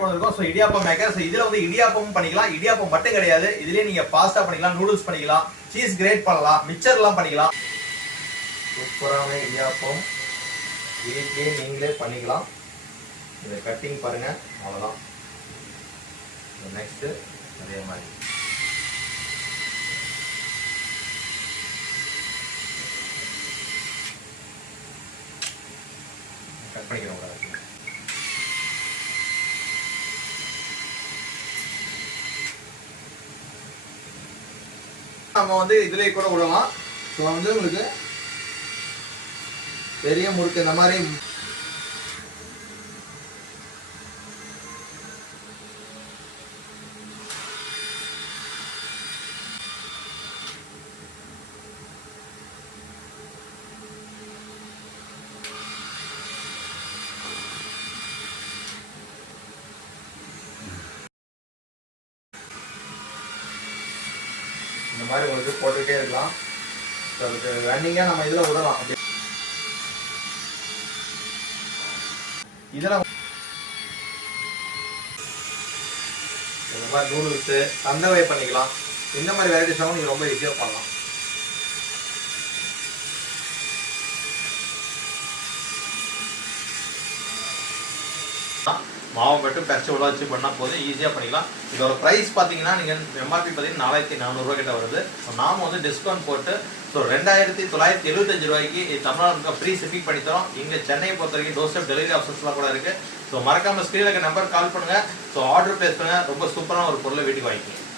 So idiyappam maker. So இதுல வந்து இடியாப்பமும் பண்ணிக்கலாம். இடியாப்பம் மட்டும் கிடையாது, இதுலயே நீங்க பாஸ்தா பண்ணிக்கலாம், நூடுல்ஸ் பண்ணிக்கலாம், சீஸ் கிரேட் பண்ணலாம், மிக்சர் எல்லாம் பண்ணிக்கலாம். சூப்பரான இடியாப்பம் வீட்லயே நீங்களே பண்ணிக்கலாம். இதை கட்டிங் பாருங்க, அவ்வளவுதான். நெக்ஸ்ட் அதே மாதிரி கட் பண்ணிக்கிறோம். நம்ம வந்து இதுலயே கூட விடலாம். ஸோ வந்து உங்களுக்கு பெரிய முறுக்கு இந்த மாதிரி இந்த மாதிரி உங்களுக்கு போட்டுக்கிட்டே இருக்கலாம். அதுக்கு ரன்னிங்காக நம்ம இதில் விடலாம். இதில் இந்த மாதிரி நூடுல்ஸு சந்தவை பண்ணிக்கலாம். இந்த மாதிரி வெரைட்டிஸாகவும் நீங்கள் ரொம்ப ஈஸியாக பண்ணலாம். மாவு மட்டும் பறிச்சு உள்ள வச்சு பண்ணால் போதும், ஈஸியாக பண்ணிக்கலாம். இதோட ப்ரைஸ் பார்த்தீங்கன்னா நீங்கள் எம்ஆர்பி பார்த்தீங்கன்னா 4400 கிட்ட வருது. ஸோ நாம வந்து டிஸ்கவுண்ட் போட்டு ஸோ 2975 ரூபாய்க்கு தமிழ்நாடு ஃப்ரீ ஷிப்பிங் பண்ணி தரோம். இங்கே சென்னையை பொறுத்த வரைக்கும் டோர் ஸ்டெப் டெலிவரி ஆப்ஷன்ஸ்லாம் கூட இருக்குது. ஸோ மறக்காமல் ஸ்க்ரீனில் இருக்க நம்பர் கால் பண்ணுங்கள். ஸோ ஆர்டர் பிளேஸ் பண்ணுங்கள். ரொம்ப சூப்பரான ஒரு பொருளை வீட்டுக்கு வாங்கிக்கோங்க.